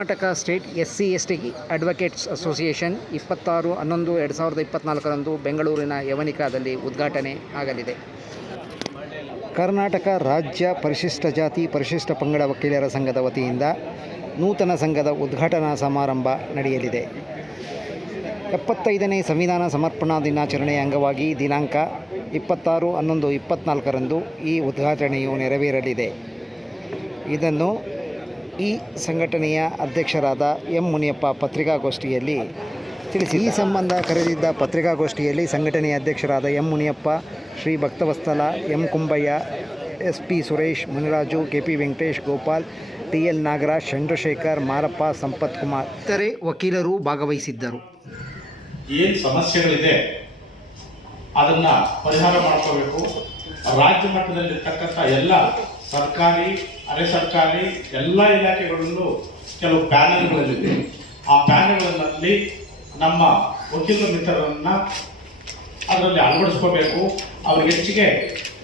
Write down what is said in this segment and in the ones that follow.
Karnataka state SC/ST advocates association 26/11/2024 ಬೆಂಗಳೂರಿನ ಯವನಿಕಾದಲ್ಲಿ ಉದ್ಘಾಟನೆ ಆಗಲಿದೆ. ಕರ್ನಾಟಕ ರಾಜ್ಯ ಪರಿಶಿಷ್ಟ ಜಾತಿ ಪರಿಶಿಷ್ಟ ಪಂಗಡ ವಕೀಲರ ಸಂಘದ ವತಿಯಿಂದ ನೂತನ ಸಂಘದ ಉದ್ಘಾಟನಾ ಸಮಾರಂಭ ನಡೆಯಲಿದೆ. 75ನೇ ಸಂವಿಧಾನ ಸಮರ್ಪಣಾ ದಿನಾಚರಣೆಯ ಅಂಗವಾಗಿ ದಿನಾಂಕ 26/11/24 ಈ ಉದ್ಘಾಟನೆಯು ನೆರವೇರಲಿದೆ. ಇದನ್ನು ಈ ಸಂಘಟನೆಯ ಅಧ್ಯಕ್ಷರಾದ ಎಂ ಮುನಿಯಪ್ಪ ಪತ್ರಿಕಾಗೋಷ್ಠಿಯಲ್ಲಿ ತಿಳಿಸಿ. ಈ ಸಂಬಂಧ ಕರೆದಿದ್ದ ಪತ್ರಿಕಾಗೋಷ್ಠಿಯಲ್ಲಿ ಸಂಘಟನೆಯ ಅಧ್ಯಕ್ಷರಾದ M Muniyappa, Shri Bhaktavatsala, M Kumbayya, SP Suresh, Muniraju, KP Venkatesh, Gopal, TL Nagaraj, Chandrashekar, Marappa, Sampath Kumar ಇತರೆ ವಕೀಲರು ಭಾಗವಹಿಸಿದ್ದರು. ಏನು ಸಮಸ್ಯೆಗಳಿದೆ ಅದನ್ನು ಪರಿಹಾರ ಮಾಡ್ಕೋಬೇಕು. ರಾಜ್ಯ ಮಟ್ಟದಲ್ಲಿರ್ತಕ್ಕಂಥ ಎಲ್ಲ ಸರ್ಕಾರಿ, ಅರೆ ಸರ್ಕಾರಿ ಎಲ್ಲ ಇಲಾಖೆಗಳಲ್ಲೂ ಕೆಲವು ಪ್ಯಾನೆಲ್ಗಳಿವೆ. ಆ ಪ್ಯಾನೆಲ್ಗಳಲ್ಲಿ ನಮ್ಮ ವಕೀಲ ಮಿತ್ರರನ್ನು ಅದರಲ್ಲಿ ಅಳವಡಿಸ್ಕೋಬೇಕು. ಅವ್ರಿಗೆ ಹೆಚ್ಚಿಗೆ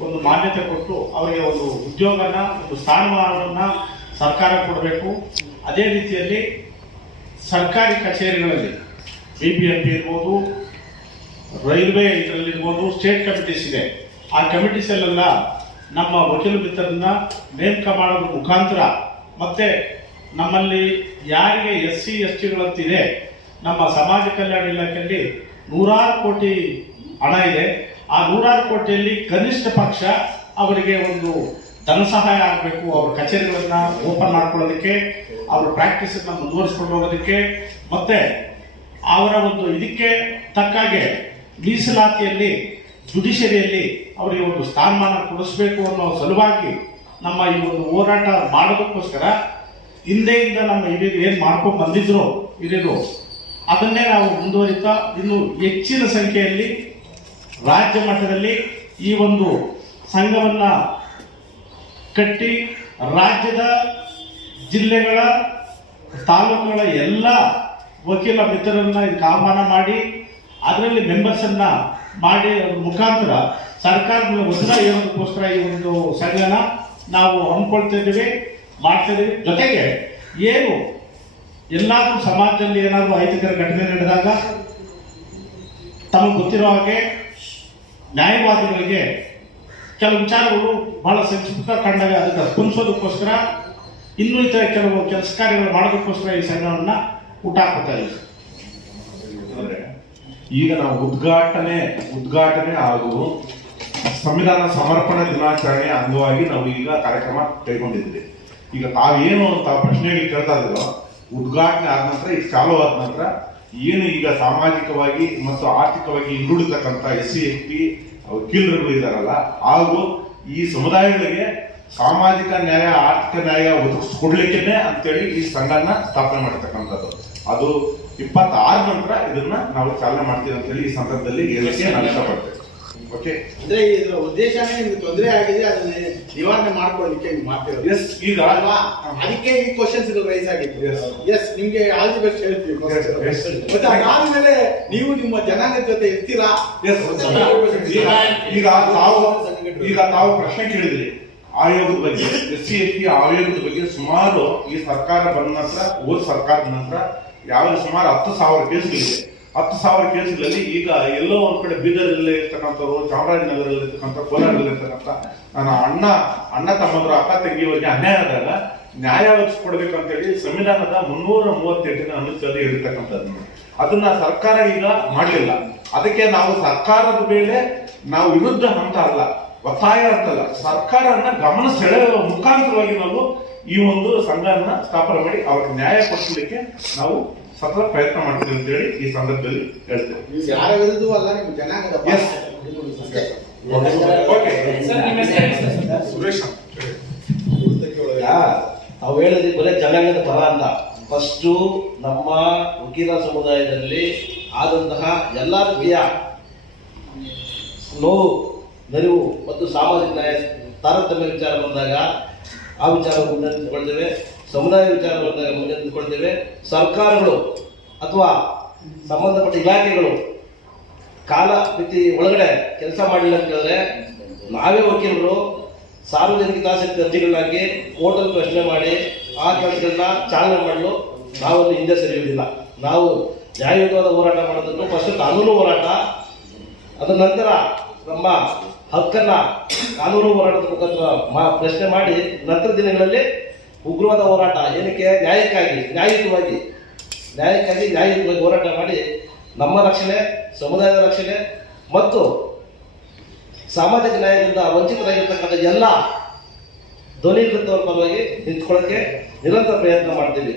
ಒಂದು ಮಾನ್ಯತೆ ಕೊಟ್ಟು ಅವರಿಗೆ ಒಂದು ಉದ್ಯೋಗನ, ಒಂದು ಸ್ಥಾನಮಾನವನ್ನು ಸರ್ಕಾರ ಕೊಡಬೇಕು. ಅದೇ ರೀತಿಯಲ್ಲಿ ಸರ್ಕಾರಿ ಕಚೇರಿಗಳಲ್ಲಿ BBMP ಇರ್ಬೋದು, ರೈಲ್ವೆ ಇದರಲ್ಲಿರ್ಬೋದು, ಸ್ಟೇಟ್ ಕಮಿಟೀಸ್ ಇದೆ. ಆ ಕಮಿಟೀಸಲ್ಲೆಲ್ಲ ನಮ್ಮ ವಕೀಲ ಮಿತ್ರರನ್ನ ನೇಮಕ ಮಾಡೋದ್ರ ಮುಖಾಂತರ, ಮತ್ತೆ ನಮ್ಮಲ್ಲಿ ಯಾರಿಗೆ SC/STಗಳಂತಿದೆ, ನಮ್ಮ ಸಮಾಜ ಕಲ್ಯಾಣ ಇಲಾಖೆಯಲ್ಲಿ 100 ಕೋಟಿ ಹಣ ಇದೆ. ಆ 100 ಕೋಟಿಯಲ್ಲಿ ಕನಿಷ್ಠ ಪಕ್ಷ ಅವರಿಗೆ ಒಂದು ಧನ ಸಹಾಯ ಆಗಬೇಕು. ಅವ್ರ ಕಚೇರಿಗಳನ್ನ ಓಪನ್ ಮಾಡ್ಕೊಳ್ಳೋದಕ್ಕೆ, ಅವ್ರ ಪ್ರಾಕ್ಟೀಸನ್ನು ಮುಂದುವರಿಸ್ಕೊಂಡು ಹೋಗೋದಕ್ಕೆ, ಮತ್ತೆ ಅವರ ಒಂದು ಇದಕ್ಕೆ ತಕ್ಕಾಗೆ ಮೀಸಲಾತಿಯಲ್ಲಿ ಜುಡಿಷರಿಯಲ್ಲಿ ಅವರಿಗೆ ಒಂದು ಸ್ಥಾನಮಾನ ಕೊಡಿಸ್ಬೇಕು ಅನ್ನೋ ಸಲುವಾಗಿ ನಮ್ಮ ಈ ಒಂದು ಹೋರಾಟ ಮಾಡೋದಕ್ಕೋಸ್ಕರ ಹಿಂದೆಯಿಂದ ನಮ್ಮ ಹಿರಿಯರು ಏನು ಮಾಡ್ಕೊಂಡು ಬಂದಿದ್ರು ಹಿರಿಯರು, ಅದನ್ನೇ ನಾವು ಮುಂದುವರಿತಾ ಇನ್ನು ಹೆಚ್ಚಿನ ಸಂಖ್ಯೆಯಲ್ಲಿ ರಾಜ್ಯ ಮಟ್ಟದಲ್ಲಿ ಈ ಒಂದು ಸಂಘವನ್ನು ಕಟ್ಟಿ ರಾಜ್ಯದ ಜಿಲ್ಲೆಗಳ ತಾಲೂಕುಗಳ ಎಲ್ಲ ವಕೀಲ ಮಿತ್ರರನ್ನ ಇದಕ್ಕೆ ಆಹ್ವಾನ ಮಾಡಿ ಅದರಲ್ಲಿ ಮೆಂಬರ್ಸನ್ನು ಮಾಡಿ ಅದ್ರ ಮುಖಾಂತರ ಸರ್ಕಾರದ ಒತ್ತಡ ಹೇಳೋದಕ್ಕೋಸ್ಕರ ಈ ಒಂದು ಸಂಘನ ನಾವು ಹಮ್ಮಿಕೊಳ್ತಾ ಇದ್ದೀವಿ, ಮಾಡ್ತಾ ಇದ್ದೀವಿ. ಜೊತೆಗೆ ಏನು ಎಲ್ಲಾದರೂ ಸಮಾಜದಲ್ಲಿ ಏನಾದರೂ ಅಹಿತಕರ ಘಟನೆ ನಡೆದಾಗ ತಮಗೆ ಗೊತ್ತಿರೋ ಹಾಗೆ ನ್ಯಾಯವಾದಿಗಳಿಗೆ ಕೆಲವು ವಿಚಾರಗಳು ಬಹಳ ಸಂಕ್ಷಿಪ್ತ ಕಂಡಾಗ ಅದಕ್ಕೆ ಸ್ಪಂದಿಸೋದಕ್ಕೋಸ್ಕರ ಇನ್ನೂ ಇತರ ಕೆಲವು ಕೆಲಸ ಕಾರ್ಯಗಳು ಮಾಡೋದಕ್ಕೋಸ್ಕರ ಈ ಸಂಘವನ್ನು ಹುಟ್ಟಾಕ್ತಾ ಇದ್ದೀವಿ. ಈಗ ನಾವು ಉದ್ಘಾಟನೆ ಹಾಗೂ ಸಂವಿಧಾನ ಸಮರ್ಪಣಾ ದಿನಾಚರಣೆ ಅಂಗವಾಗಿ ನಾವು ಈಗ ಕಾರ್ಯಕ್ರಮ ಕೈಗೊಂಡಿದ್ದೀವಿ. ಈಗ ತಾವೇನು ತಾವು ಪ್ರಶ್ನೆಗೆ ಕೇಳ್ತಾ ಇದ್ರು, ಉದ್ಘಾಟನೆ ಆದ ನಂತರ ಈಗ ಚಾಲೂ ಆದ ನಂತರ ಏನು ಈಗ ಸಾಮಾಜಿಕವಾಗಿ ಮತ್ತು ಆರ್ಥಿಕವಾಗಿ ಹಿಂದುಳಿತಕ್ಕಂಥ SC/ST ವಕೀಲರುಗಳು ಇದ್ದಾರಲ್ಲ, ಹಾಗೂ ಈ ಸಮುದಾಯಗಳಿಗೆ ಸಾಮಾಜಿಕ ನ್ಯಾಯ, ಆರ್ಥಿಕ ನ್ಯಾಯ ಒದಗಿಸ್ಕೊಡ್ಲಿಕ್ಕೇನೆ ಅಂತೇಳಿ ಈ ಸಂಘನ ಸ್ಥಾಪನೆ ಮಾಡಿರ್ತಕ್ಕಂಥದ್ದು. ಅದು 26 ನಂತರ ಇದನ್ನ ನಾವು ಚಾಲನೆ ಮಾಡ್ತೀವಿ ಅಂತ ಹೇಳಿ ಈ ಸಂದರ್ಭದಲ್ಲಿ ಹೇಳಕ್ಕೆ ನಾನು ಇಷ್ಟಪಡ್ತೇನೆ. ಓಕೆ, ಅಂದ್ರೆ ಇದರ ಉದ್ದೇಶನೇ ನಿಮ್ಗೆ ತೊಂದರೆ ಆಗಿದೆ, ಅದನ್ನ ನಿವಾರಣೆ ಮಾಡ್ಕೊಳ್ಳಿಕ್ಕೆ ಮಾಡ್ತಿರೋದು. ಎಸ್, ಈಗ ಅದಕ್ಕೆ ಈ ಕ್ವಶನ್ಸ್ ರೈಸ್ ಆಗಿತ್ತು. ಎಸ್, ನಿಮ್ಗೆ ಆಲ್ ದಿ ಬೆಸ್ಟ್ ಹೇಳ್ತೀವಿ. ಮತ್ತೆ ಅದಾದ್ಮೇಲೆ ನೀವು ನಿಮ್ಮ ಜನಾಂಗದ ಜೊತೆ ಇರ್ತೀರಾ? ಈಗ ತಾವು ಪ್ರಶ್ನೆ ಕೇಳಿದ್ರಿ ಆಯೋಗದ ಬಗ್ಗೆ, SC/ST ಆಯೋಗದ ಬಗ್ಗೆ. ಸುಮಾರು ಈ ಸರ್ಕಾರ ಬಂದ ನಂತರ, ಹೋದ ಸರ್ಕಾರದ ನಂತರ ಸುಮಾರು 10,000 ಕೇಸ್ಗಳಿದೆ. 10,000 ಕೇಸ್ಗಳಲ್ಲಿ ಈಗ ಎಲ್ಲೋ ಒಂದ್ ಕಡೆ ಬೀದರಲ್ಲಿ ಇರ್ತಕ್ಕಂಥವ್ರು, ಚಾಮರಾಜನಗರದಲ್ಲಿ ಇರ್ತಕ್ಕಂಥ, ಕೋಲಾರದಲ್ಲಿ ಇರ್ತಕ್ಕಂಥ ನನ್ನ ಅಣ್ಣ ತಮ್ಮಂದ್ರು, ಅಕ್ಕ ತಂಗಿಯವರಿಗೆ ಅನ್ಯಾಯ ಆದಾಗ ನ್ಯಾಯ ಒದಗಿಸ್ಕೊಡ್ಬೇಕು ಹೇಳಿ ಸಂವಿಧಾನದ 338ನೇ ಅನುಚ್ಛೇದ ಹೇಳಿರ್ತಕ್ಕಂಥದ್ದು. ಅದನ್ನ ಸರ್ಕಾರ ಈಗ ಮಾಡಲಿಲ್ಲ. ಅದಕ್ಕೆ ನಾವು ಸರ್ಕಾರದ ಮೇಲೆ ನಾವು ವಿರುದ್ಧ ಅಂತ ಅಲ್ಲ, ಒತ್ತಾಯ ಅಂತಲ್ಲ, ಸರ್ಕಾರನ ಗಮನ ಸೆಳೆಯುವ ಮುಖಾಂತರವಾಗಿ ನಾವು ಈ ಒಂದು ಸಂಘನ ಸ್ಥಾಪನೆ ಮಾಡಿ ಅವ್ರಿಗೆ ನ್ಯಾಯ ಕೊಡಿಸಲಿಕ್ಕೆ ನಾವು ಸತತ ಪ್ರಯತ್ನ ಮಾಡ್ತೀವಿ ಅಂತ ಹೇಳಿ ಈ ಸಂದರ್ಭದಲ್ಲಿ ಹೇಳ್ತೇವೆ. ಯಾರ ವಿರುದ್ಧ ಅಲ್ಲ, ನಿಮ್ಮ ಜನಾಂಗದ ಸುರೇಶ್ ನಾವು ಹೇಳಿದ್ವಿ ಬರೀ ಜನಾಂಗದ ಪರ ಅಂತ. ಫಸ್ಟು ನಮ್ಮ ವಕೀಲ ಸಮುದಾಯದಲ್ಲಿ ಆದಂತಹ ಎಲ್ಲ ರೀತಿಯ ನೋವು, ನರಿವು ಮತ್ತು ಸಾಮಾಜಿಕ ನ್ಯಾಯ ತಾರತಮ್ಯ ವಿಚಾರ ಬಂದಾಗ ಆ ವಿಚಾರ ಮುಂದೆ ನಿಂತ್ಕೊಳ್ತೇವೆ. ಸಮುದಾಯ ವಿಚಾರ ಬಂದಾಗ ಮುಂದೆ ನಿಂತ್ಕೊಳ್ತೇವೆ. ಸರ್ಕಾರಗಳು ಅಥವಾ ಸಂಬಂಧಪಟ್ಟ ಇಲಾಖೆಗಳು ಕಾಲ ಮಿತಿ ಒಳಗಡೆ ಕೆಲಸ ಮಾಡಲಿಲ್ಲ ಅಂತ ಹೇಳಿದ್ರೆ ನಾವೇ ವಕೀಲರು ಸಾರ್ವಜನಿಕ ಹಿತಾಸಕ್ತಿ ಅರ್ಜಿಗಳಾಗಿ ಕೋರ್ಟಲ್ಲಿ ಪ್ರಶ್ನೆ ಮಾಡಿ ಆ ಕೆಲಸಗಳನ್ನ ಚಾಲನೆ ಮಾಡಲು ನಾವಲ್ಲಿ ಹಿಂದೆ ಸರಿಯುವುದಿಲ್ಲ. ನಾವು ನ್ಯಾಯಯುತವಾದ ಹೋರಾಟ ಮಾಡೋದನ್ನು ಫಸ್ಟ್ ಕಾನೂನು ಹೋರಾಟ, ಅದರ ನಂತರ ನಮ್ಮ ಹಕ್ಕನ್ನ ಕಾನೂನು ಹೋರಾಟದ ಮುಖಾಂತರ ಪ್ರಶ್ನೆ ಮಾಡಿ ನಂತರ ದಿನಗಳಲ್ಲಿ ಉಗ್ರವಾದ ಹೋರಾಟ ಏನಕ್ಕೆ ನ್ಯಾಯಯುತವಾಗಿ ಹೋರಾಟ ಮಾಡಿ ನಮ್ಮ ರಕ್ಷಣೆ, ಸಮುದಾಯದ ರಕ್ಷಣೆ ಮತ್ತು ಸಾಮಾಜಿಕ ನ್ಯಾಯದಿಂದ ವಂಚಿತರಾಗಿರ್ತಕ್ಕಂಥ ಎಲ್ಲ ಧ್ವನಿಕೃತವರ ಪರವಾಗಿ ನಿಂತ್ಕೊಳ್ಳೋಕ್ಕೆ ನಿರಂತರ ಪ್ರಯತ್ನ ಮಾಡ್ತೀವಿ.